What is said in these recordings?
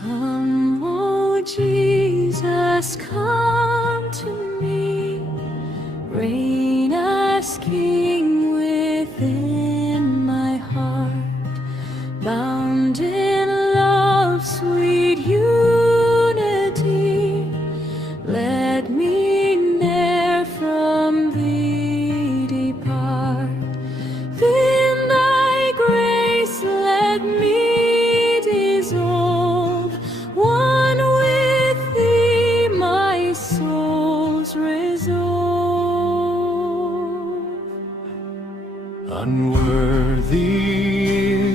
Come, O Jesus, come to me, reign as King within my heart, bound in love's sweet unity. Let me ne'er from thee depart. In thy grace let me dissolve, one with thee my soul's resolve. Unworthy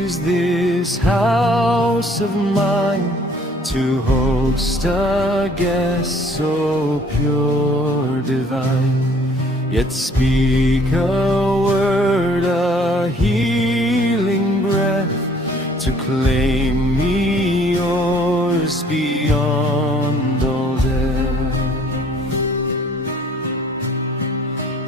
is this house of mine to host a guest so pure, divine. Yet speak a word, a healing breath, to claim me yours beyond all death.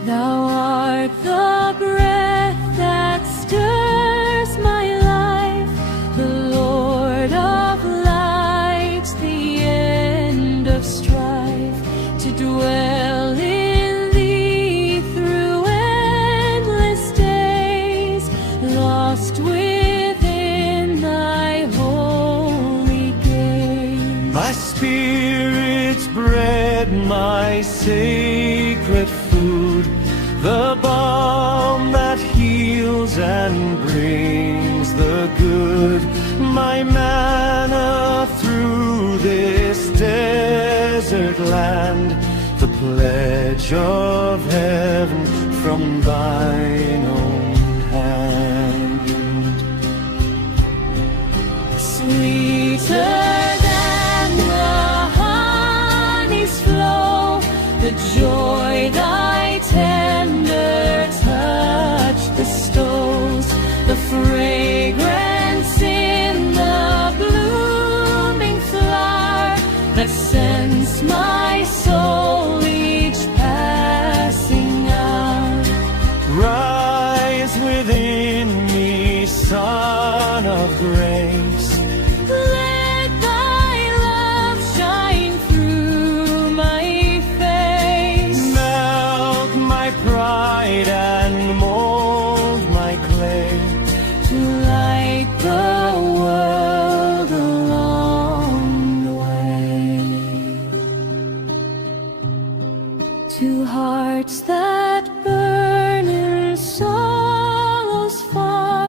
Thou art the breath that stirs my life, the Lord of light, the end of strife, to dwell in thee through endless days, lost within thy holy gaze. My spirit's bread, my sacred food, the balm that heals and brings the good, my manna through this desert land, the pledge of heaven from thine own hand. Sweeter than the honey's flow, the joy thy tender touch bestows, the fragrance in the blooming flower that scents my soul each passing hour. Rise within me, Son of grace. Let thy love shine through my face. Melt my pride and mold my clay. To light the